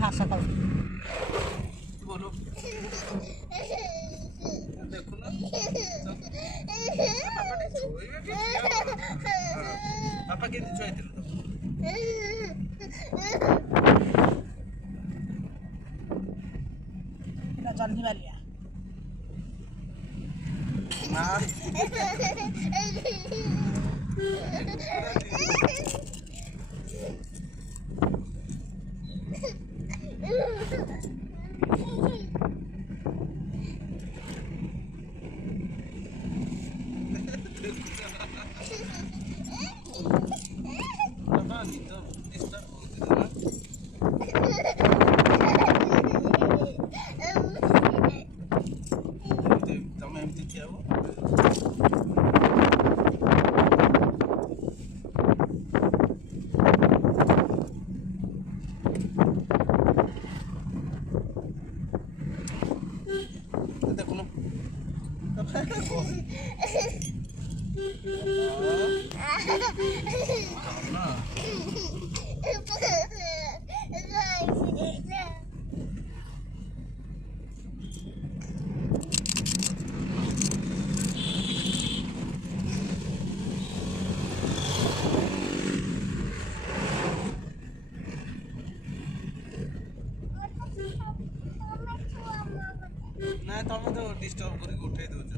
ঘাস খাଉଛି। बोलो देखो ना पापा के छुआइथिलु तो এটা জন্হি বালিয়া ना तमें एमती क्या हो देखो ना ना ना तुम तो डिस्टर्ब करके उठे दौच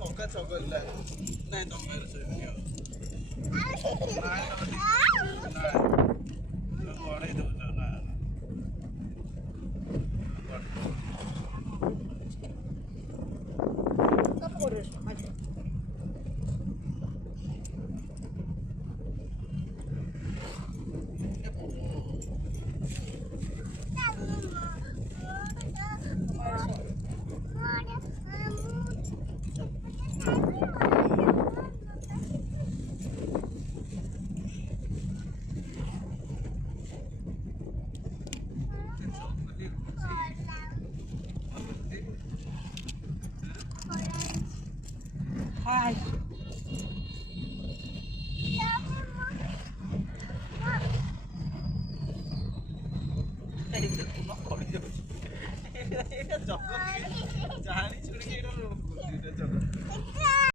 पक्का चगला ना तुम मेरे से गड़े दौच ना হয়